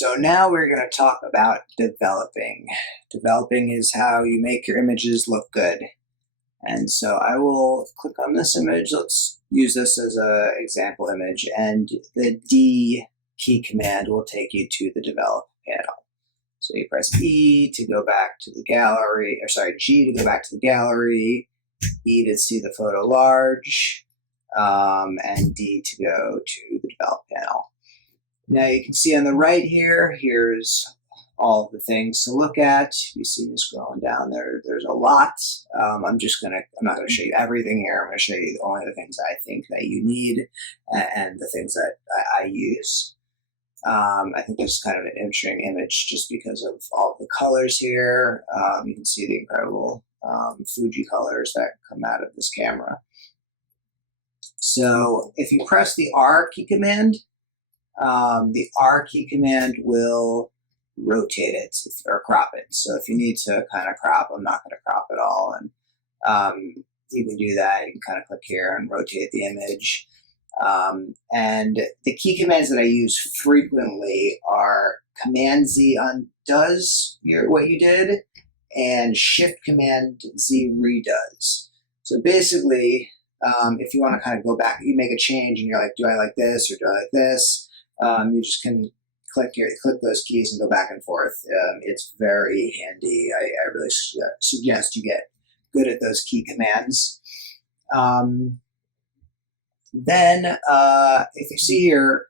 So now we're going to talk about developing. Developing is how you make your images look good. And so I will click on this image. Let's use this as an example image. And the D key command will take you to the develop panel. So you press E to go back to the gallery, or sorry, G to go back to the gallery, E to see the photo large, and D to go to the develop panel. Now you can see on the right here, here's all of the things to look at. You see me scrolling down there. There's a lot. I'm not gonna show you everything here. I'm gonna show you only the things I think that you need and the things that I use. I think this is kind of an interesting image just because of all the colors here. You can see the incredible Fuji colors that come out of this camera. So if you press the R key command, the R key command will rotate it or crop it. So if you need to kind of crop, I'm not going to crop it all. And you can do that. You can kind of click here and rotate the image. And the key commands that I use frequently are Command Z undoes what you did and Shift Command Z redoes. So basically, if you want to kind of go back, you make a change and you're like, do I like this or do I like this? You just can click those keys and go back and forth. It's very handy. I really suggest you get good at those key commands. Then, if you see here,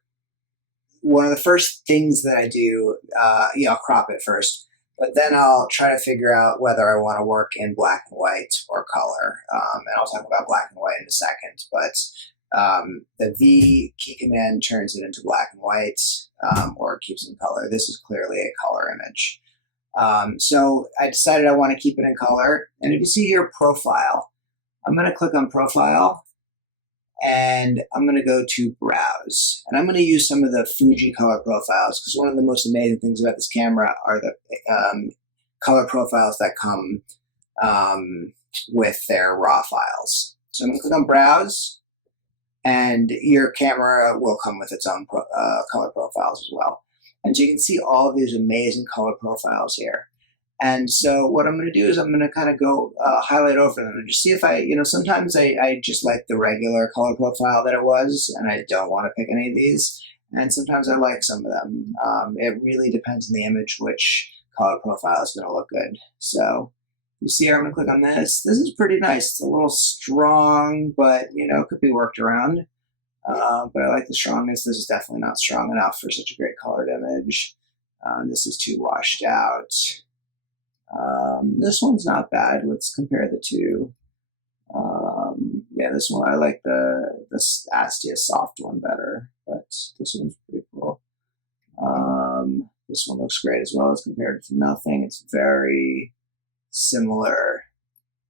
one of the first things that I do, I'll crop it first, but then I'll try to figure out whether I want to work in black and white or color. And I'll talk about black and white in a second, but the V key command turns it into black and white, or it keeps it in color. This is clearly a color image. So I decided I want to keep it in color. And if you see here, profile, I'm going to click on profile and I'm going to go to browse. And I'm going to use some of the Fuji color profiles because one of the most amazing things about this camera are the color profiles that come with their raw files. So I'm going to click on browse. And your camera will come with its own color profiles as well. And so you can see all of these amazing color profiles here. And so what I'm going to do is I'm going to kind of go highlight over them and just see if sometimes I just like the regular color profile that it was, and I don't want to pick any of these. And sometimes I like some of them. It really depends on the image which color profile is going to look good. So you see here, I'm going to click on this. This is pretty nice. It's a little strong, but, it could be worked around. But I like the strongness. This is definitely not strong enough for such a great colored image. This is too washed out. This one's not bad. Let's compare the two. This one, I like the Astia soft one better, but this one's pretty cool. This one looks great as well as compared to nothing. It's very similar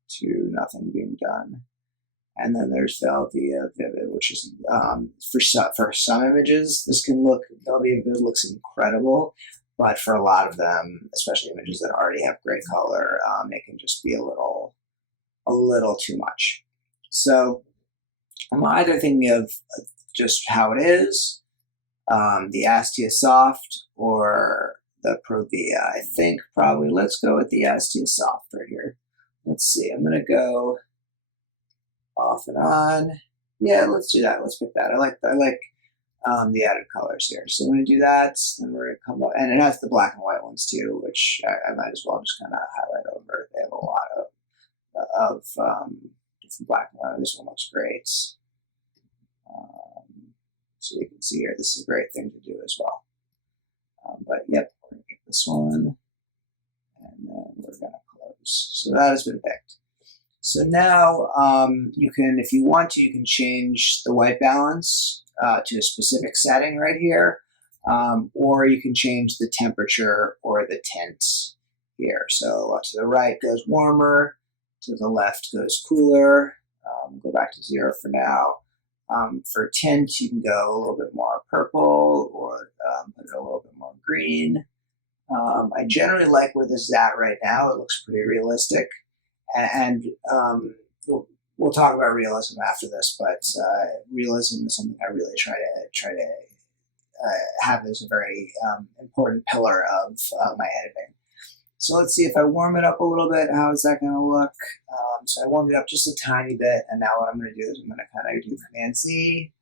to nothing being done. And then there's Velvia Vivid, which is for some images, Velvia Vivid looks incredible, but for a lot of them, especially images that already have great color, it can just be a little too much. So I'm either thinking of just how it is, the Astia Soft, or the Provia. I think probably let's go with the Astia Soft right here. Let's see, I'm going to go off and on. Yeah, let's do that. Let's pick that. I like the added colors here. So I'm going to do that. Then we're going to come up, and it has the black and white ones too, which I might as well just kind of highlight over. They have a lot of different black and white. This one looks great. So you can see here, this is a great thing to do as well. But yep, we're going to pick this one, and then we're going to close. So that has been picked. So now you can, if you want to, you can change the white balance to a specific setting right here, or you can change the temperature or the tint here. So to the right goes warmer, to the left goes cooler. Go back to 0 for now. For tint, you can go a little bit more purple or put it a little bit more green. I generally like where this is at right now. It looks pretty realistic. And we'll talk about realism after this, but realism is something I really try to have as a very important pillar of my editing. So let's see if I warm it up a little bit, how is that going to look? So I warmed it up just a tiny bit, and now what I'm going to do is I'm going to kind of do Command Z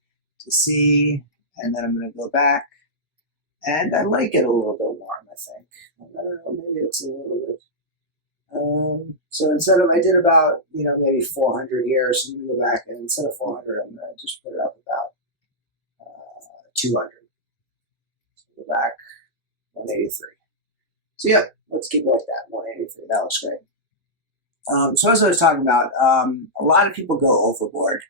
to C, and then I'm going to go back. And I like it a little bit warm, I think. I don't know, maybe it's a little bit. So instead of, I did about, maybe 400 here, so I'm going to go back, and instead of 400, I'm going to just put it up about 200. So go back, 183. So yeah, let's keep it like that, 183. That looks great. So as I was talking about, a lot of people go overboard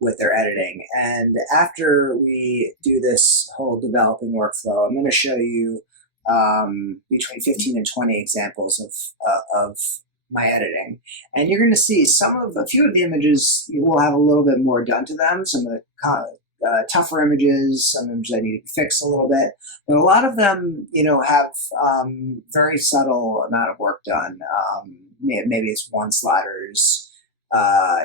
with their editing. And after we do this whole developing workflow, I'm going to show you between 15 and 20 examples of my editing. And you're going to see a few of the images will have a little bit more done to them. Some of the tougher images, some images I need to fix a little bit, but a lot of them, have very subtle amount of work done. Maybe it's one slider's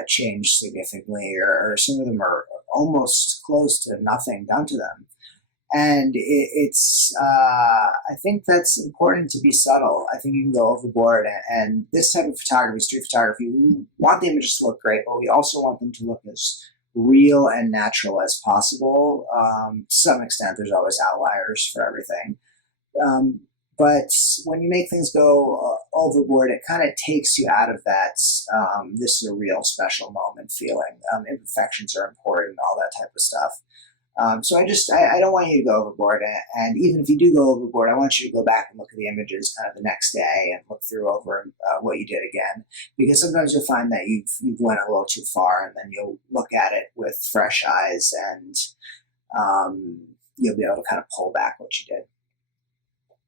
changed significantly, or some of them are almost close to nothing done to them. And it's I think that's important to be subtle. I think you can go overboard. And this type of photography, street photography, we want the images to look great, but we also want them to look as real and natural as possible. To some extent, there's always outliers for everything. But when you make things go overboard, it kind of takes you out of that, this is a real special moment feeling. Imperfections are important, all that type of stuff. So I don't want you to go overboard. And even if you do go overboard, I want you to go back and look at the images kind of the next day and look through over what you did again. Because sometimes you'll find that you've went a little too far, and then you'll look at it with fresh eyes, and you'll be able to kind of pull back what you did.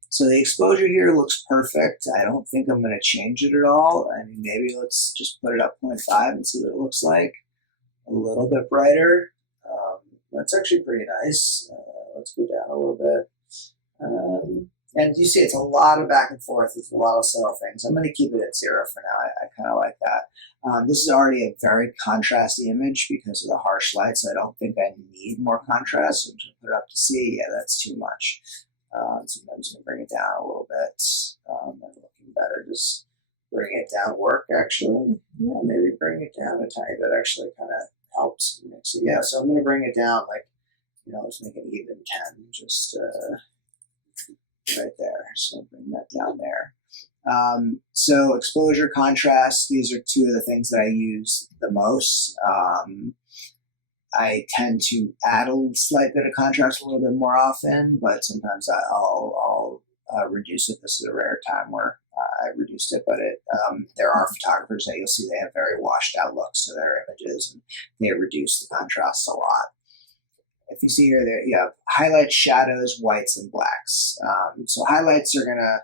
So the exposure here looks perfect. I don't think I'm going to change it at all. I mean, maybe let's just put it up 0.5 and see what it looks like. A little bit brighter. That's actually pretty nice. Let's go down a little bit. And you see it's a lot of back and forth. It's a lot of subtle things. I'm going to keep it at 0 for now. I kind of like that. This is already a very contrasty image because of the harsh light, so I don't think I need more contrast. So I'm just going to put it up to C. Yeah, that's too much. Sometimes I'm going to bring it down a little bit. And looking better, just bring it down. Work, actually. Yeah, maybe bring it down a tiny bit. Actually kind of helps mix it. Yeah, so I'm going to bring it down, like, let's make it even 10, just right there. So bring that down there. So exposure, contrast, these are two of the things that I use the most. I tend to add a slight bit of contrast a little bit more often, but sometimes I'll reduce it. This is a rare time where I reduced it, but there are photographers that you'll see they have very washed out looks to their images, and they reduce the contrast a lot. If you see here, you have highlights, shadows, whites, and blacks. So highlights are going to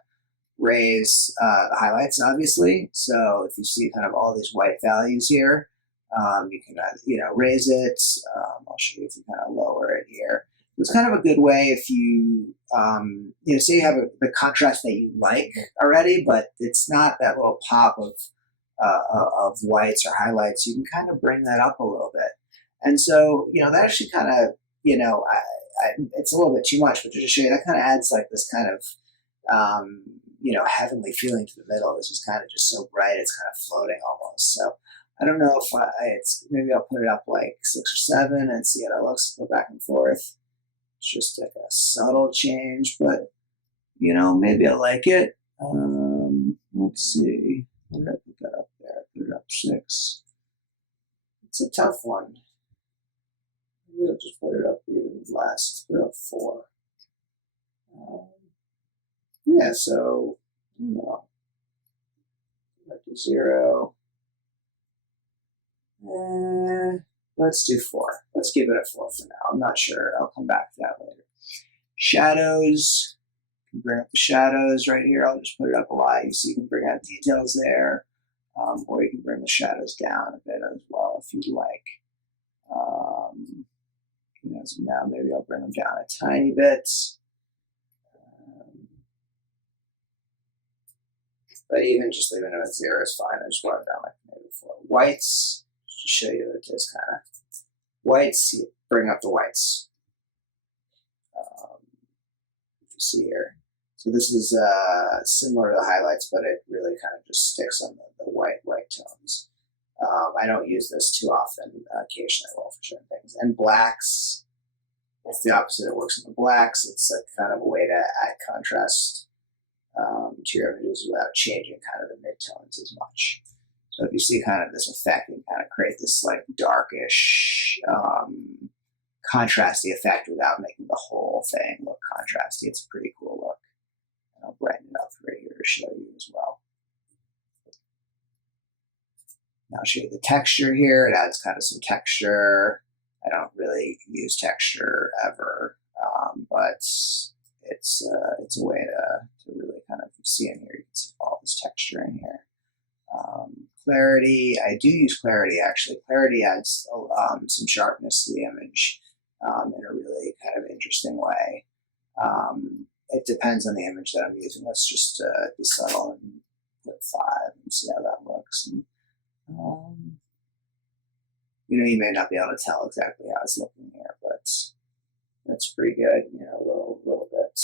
raise the highlights, obviously. So if you see kind of all these white values here, you can raise it. I'll show you if you kind of lower it here. It's kind of a good way if you, say you have the contrast that you like already, but it's not that little pop of whites or highlights. You can kind of bring that up a little bit. And so, that actually kind of, it's a little bit too much, but just to show you, that kind of adds like this kind of, heavenly feeling to the middle. This is kind of just so bright, it's kind of floating almost. So I don't know if maybe I'll put it up like 6 or 7 and see how that looks. Go back and forth. It's just like a subtle change, but maybe I like it. Let's see. Where did I put that up there? Put it up 6. It's a tough one. Maybe I'll just put it up even less. Let's put it up 4. Yeah, so back to 0. Let's do 4. Let's give it a 4 for now. I'm not sure. I'll come back to that later. Shadows. You can bring up the shadows right here. I'll just put it up a lot. You see, you can bring out details there, or you can bring the shadows down a bit as well if you'd like. So now maybe I'll bring them down a tiny bit. But even just leaving them at 0 is fine. I just brought it down like maybe 4. Whites. To show you that it is kind of whites, you bring up the whites. you see here. So this is similar to the highlights, but it really kind of just sticks on the white tones. I don't use this too often. Occasionally I will for certain things. And blacks, it's the opposite. It works in the blacks. It's a kind of a way to add contrast to your images without changing kind of the midtones as much. So if you see kind of this effect, you can kind of create this like darkish, contrasty effect without making the whole thing look contrasty. It's a pretty cool look. And I'll brighten it up right here to show you as well. Now I'll show you the texture here. It adds kind of some texture. I don't really use texture ever, but it's a way to really kind of see in here. You can see all this texture in here. Clarity, I do use clarity actually. Clarity adds some sharpness to the image in a really kind of interesting way. It depends on the image that I'm using. Let's just be subtle and put 5 and see how that looks. And, you know, you may not be able to tell exactly how it's looking here, but that's pretty good. You know, a little bit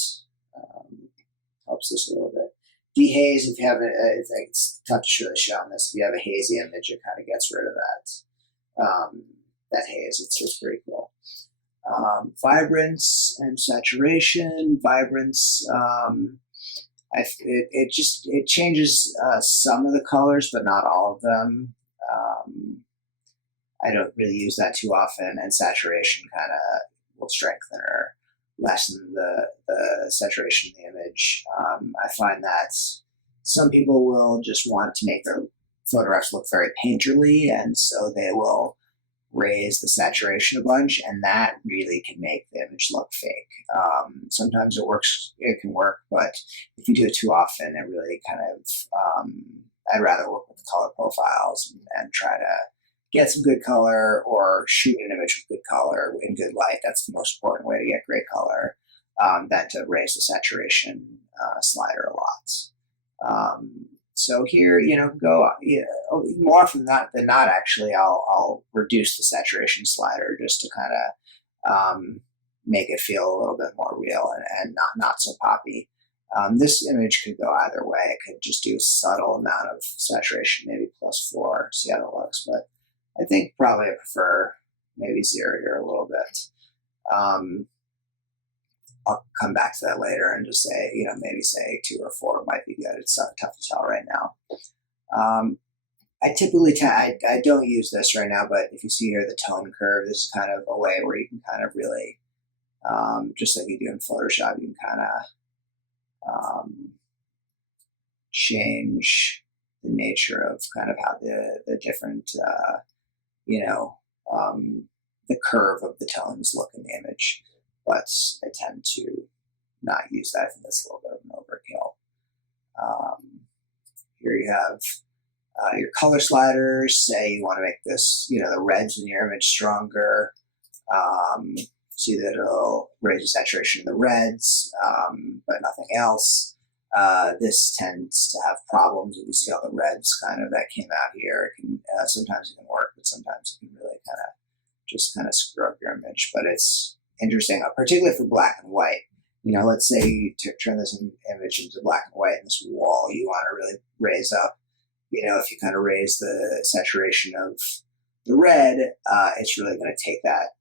helps this a little bit. Dehaze, if you have it's tough to really show on this. If you have a hazy image, it kind of gets rid of that haze. It's pretty cool. Vibrance and saturation. Vibrance, it changes some of the colors, but not all of them. I don't really use that too often, and saturation kind of will strengthen or lessen the saturation in the image. I find that some people will just want to make their photographs look very painterly, and so they will raise the saturation a bunch, and that really can make the image look fake. Sometimes it can work, but if you do it too often, it really kind of, I'd rather work with the color profiles and try to get some good color or shoot an image with good color in good light. That's the most important way to get great color, than to raise the saturation slider a lot. So here, you know, more often than not, actually, I'll reduce the saturation slider just to kind of make it feel a little bit more real and not so poppy. This image could go either way. It could just do a subtle amount of saturation, maybe +4, see how it looks. But I think probably I prefer maybe 0 here a little bit. I'll come back to that later and just say, you know, maybe say 2 or 4 might be good. It's tough to tell right now. I typically, I don't use this right now, but if you see here the tone curve, this is kind of a way where you can kind of really, just like you do in Photoshop, you can kind of change the nature of kind of how the different, you know, the curve of the tones look in the image. But I tend to not use that. I think that's a little bit of an overkill. Here you have your color sliders. Say you want to make this, you know, the reds in your image stronger. See that it'll raise the saturation in the reds, but nothing else. This tends to have problems. If you see all the reds kind of that came out here, it can sometimes it can work, but sometimes it can really kind of just kind of screw up your image. But it's interesting, particularly for black and white. You know, let's say you turn this image into black and white, and this wall you want to really raise up. You know, if you kind of raise the saturation of the red, it's really going to take that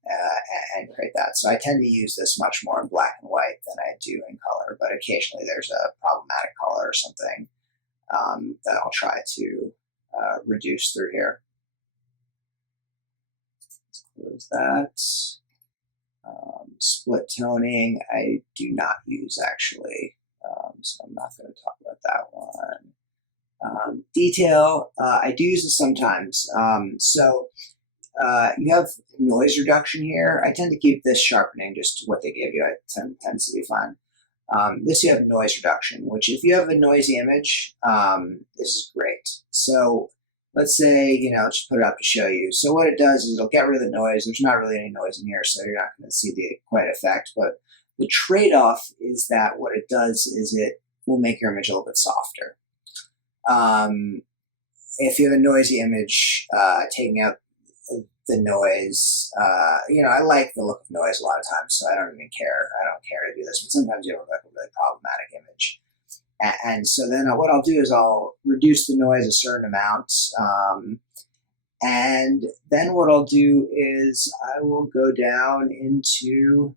and create that. So I tend to use this much more in black and white than I do in color, but occasionally there's a problematic color or something that I'll try to reduce through here. Let's close that. Split toning, I do not use actually, so I'm not going to talk about that one. Detail, I do use this sometimes. So you have noise reduction here. I tend to keep this sharpening, just what they give you. It tends to be fine. This you have noise reduction, which if you have a noisy image, this is great. So let's say, you know, just put it up to show you. So what it does is it'll get rid of the noise. There's not really any noise in here, so you're not going to see the quite effect. But the trade-off is that what it does is it will make your image a little bit softer. If you have a noisy image, taking out the noise. I like the look of noise a lot of times, so I don't even care. I don't care to do this, but sometimes you have like a really problematic image. And so then what I'll do is I'll reduce the noise a certain amount. And then what I'll do is I will go down into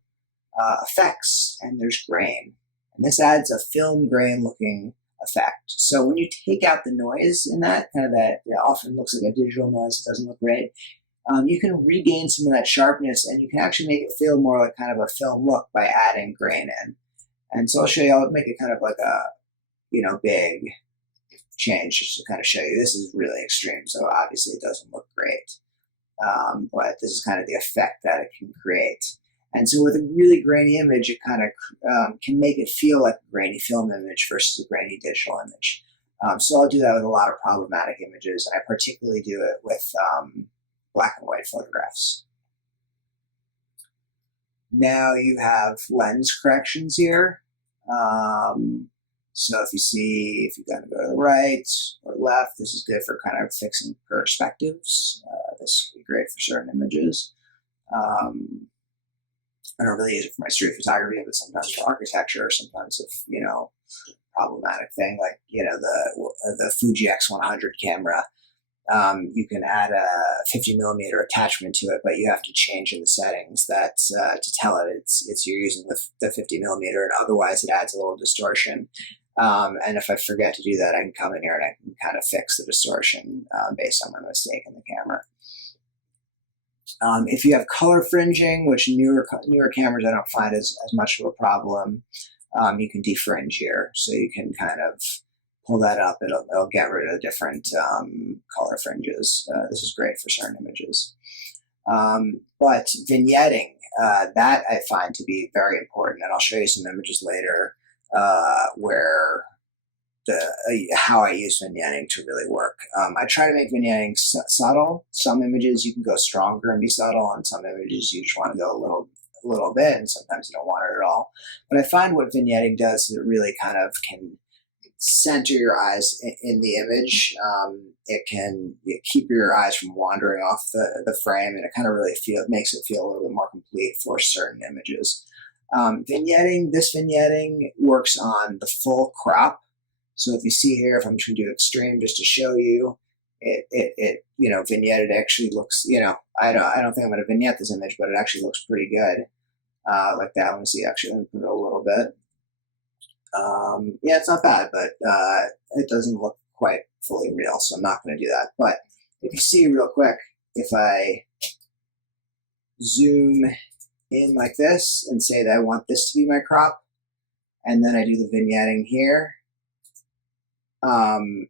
effects, and there's grain. And this adds a film grain looking effect. So when you take out the noise in that, kind of that, it often looks like a digital noise, it doesn't look great. You can regain some of that sharpness, and you can actually make it feel more like kind of a film look by adding grain in. And so I'll show you, I'll make it kind of like a, big change just to kind of show you this is really extreme. So obviously it doesn't look great. But this is kind of the effect that it can create. And so with a really grainy image, it kind of can make it feel like a grainy film image versus a grainy digital image. So I'll do that with a lot of problematic images, and I particularly do it with black and white photographs. Now you have lens corrections here. So if you kind of go to the right or left, this is good for kind of fixing perspectives. This would be great for certain images. I don't really use it for my street photography, but sometimes for architecture, or sometimes if, problematic thing like, the Fuji X100 camera. You can add a 50 millimeter attachment to it, but you have to change in the settings that to tell it it's you're using the 50 millimeter, and otherwise it adds a little distortion. And if I forget to do that, I can come in here and I can kind of fix the distortion based on my mistake in the camera. If you have color fringing, which newer cameras I don't find as much of a problem, you can defringe here. So you can kind of pull that up. It'll get rid of different color fringes. This is great for certain images. But vignetting, that I find to be very important. And I'll show you some images later where how I use vignetting to really work. I try to make vignetting subtle. Some images you can go stronger and be subtle, and some images you just want to go a little bit, and sometimes you don't want it at all. But I find what vignetting does is it really kind of can center your eyes in the image. It can keep your eyes from wandering off the frame, and it kind of really makes it feel a little bit more complete for certain images. This vignetting works on the full crop. So if you see here, if I'm just going to do extreme just to show you, it vignetted actually looks, I don't think I'm going to vignette this image, but it actually looks pretty good. Like that. Let me see, actually, let me put it a little bit. Yeah, it's not bad, but it doesn't look quite fully real, so I'm not going to do that. But if you see real quick, if I zoom in like this and say that I want this to be my crop, and then I do the vignetting here,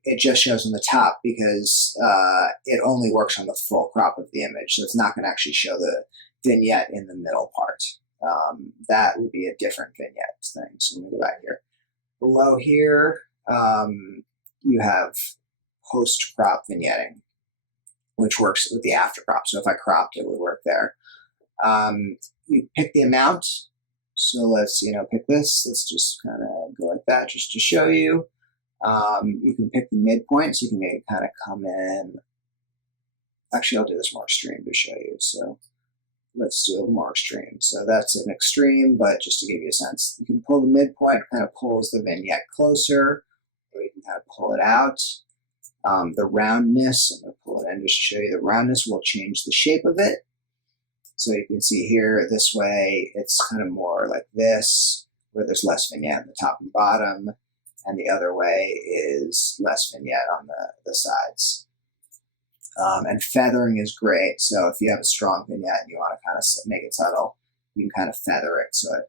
it just shows on the top because it only works on the full crop of the image, so it's not going to actually show the vignette in the middle part. That would be a different vignette thing. So let me go back here. Below here, you have post-crop vignetting, which works with the after crop. So if I cropped, it would work there. You pick the amount. So let's, pick this. Let's just kind of go like that just to show you. You can pick the midpoint, so you can make it kind of come in. Actually, I'll do this more extreme to show you. So let's do a more extreme. So that's an extreme, but just to give you a sense, you can pull the midpoint, kind of pulls the vignette closer, or you can kind of pull it out. The roundness, I'm going to pull it in just to show you the roundness will change the shape of it. So you can see here, this way, it's kind of more like this, where there's less vignette on the top and bottom, and the other way is less vignette on the sides. And feathering is great. So if you have a strong vignette and you want to kind of make it subtle, you can kind of feather it so it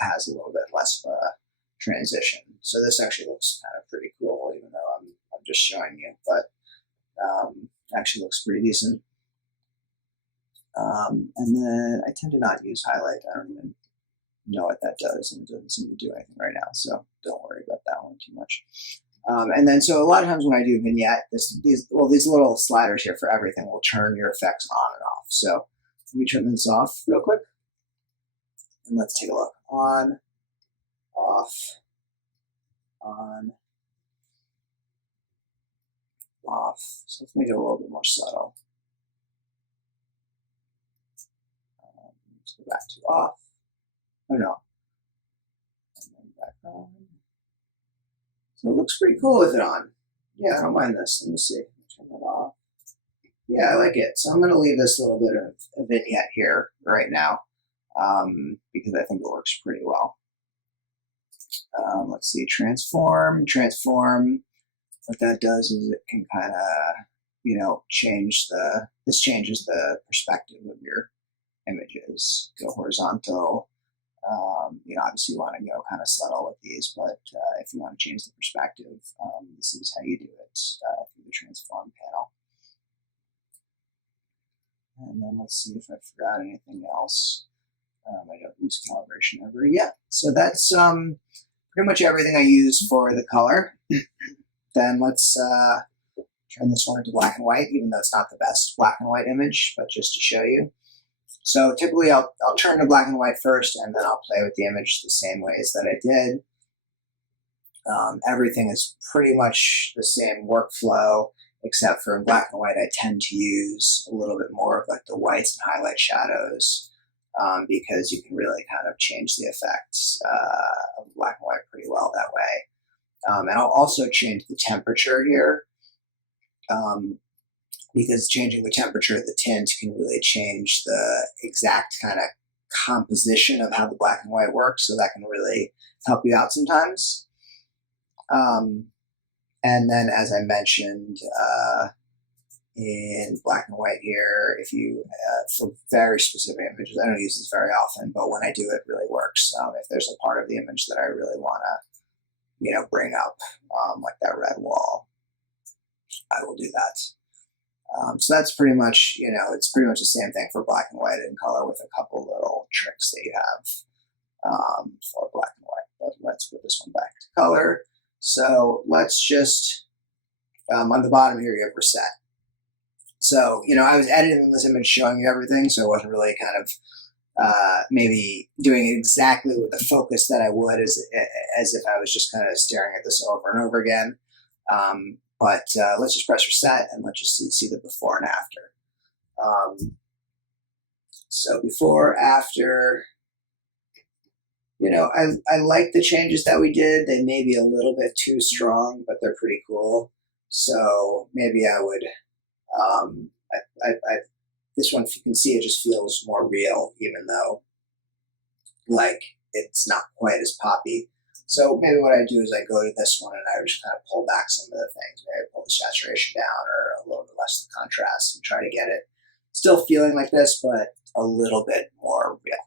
has a little bit less of a transition. So this actually looks kind of pretty cool, even though I'm just showing you, but actually looks pretty decent. And then I tend to not use highlight. I don't even know what that does, and it doesn't seem to do anything right now, so don't worry about that one too much. And then, so a lot of times when I do vignette, these little sliders here for everything will turn your effects on and off. So let me turn this off real quick, and let's take a look. On, off, on, off. So let's make it a little bit more subtle. Go back to off. Oh no. And then back on. So it looks pretty cool with it on. Yeah, I don't mind this. Let me see. Turn that off. Yeah, I like it. So I'm going to leave this little bit of a vignette here right now because I think it works pretty well. Let's see, transform. What that does is it can kind of, change this changes the perspective of your images. Go horizontal. Obviously you want to go kind of subtle with these, but if you want to change the perspective, this is how you do it through the transform panel. And then let's see if I forgot anything else. I don't use calibration ever. Yeah, so that's pretty much everything I use for the color. Then let's turn this one into black and white, even though it's not the best black and white image, but just to show you. So typically I'll turn to black and white first, and then I'll play with the image the same ways that I did. Everything is pretty much the same workflow, except for in black and white I tend to use a little bit more of like the whites and highlight shadows because you can really kind of change the effects of black and white pretty well that way. And I'll also change the temperature here because changing the temperature of the tint can really change the exact kind of composition of how the black and white works, so that can really help you out sometimes. And then, as I mentioned, in black and white here, if you, for very specific images, I don't use this very often, but when I do, it really works. If there's a part of the image that I really want to, bring up, like that red wall, I will do that. So that's pretty much, it's pretty much the same thing for black and white in color with a couple little tricks that you have for black and white. But let's put this one back to color. So let's just, on the bottom here, you have reset. So, I was editing this image showing you everything, so it wasn't really kind of maybe doing it exactly with the focus that I would as if I was just kind of staring at this over and over again. But let's just press reset and let's just see the before and after. So before, after, I like the changes that we did. They may be a little bit too strong, but they're pretty cool. So maybe I would, this one, if you can see, it just feels more real, even though like it's not quite as poppy. So maybe what I do is I go to this one and I just kind of pull back some of the things. Maybe pull the saturation down or a little bit less of the contrast and try to get it still feeling like this, but a little bit more real.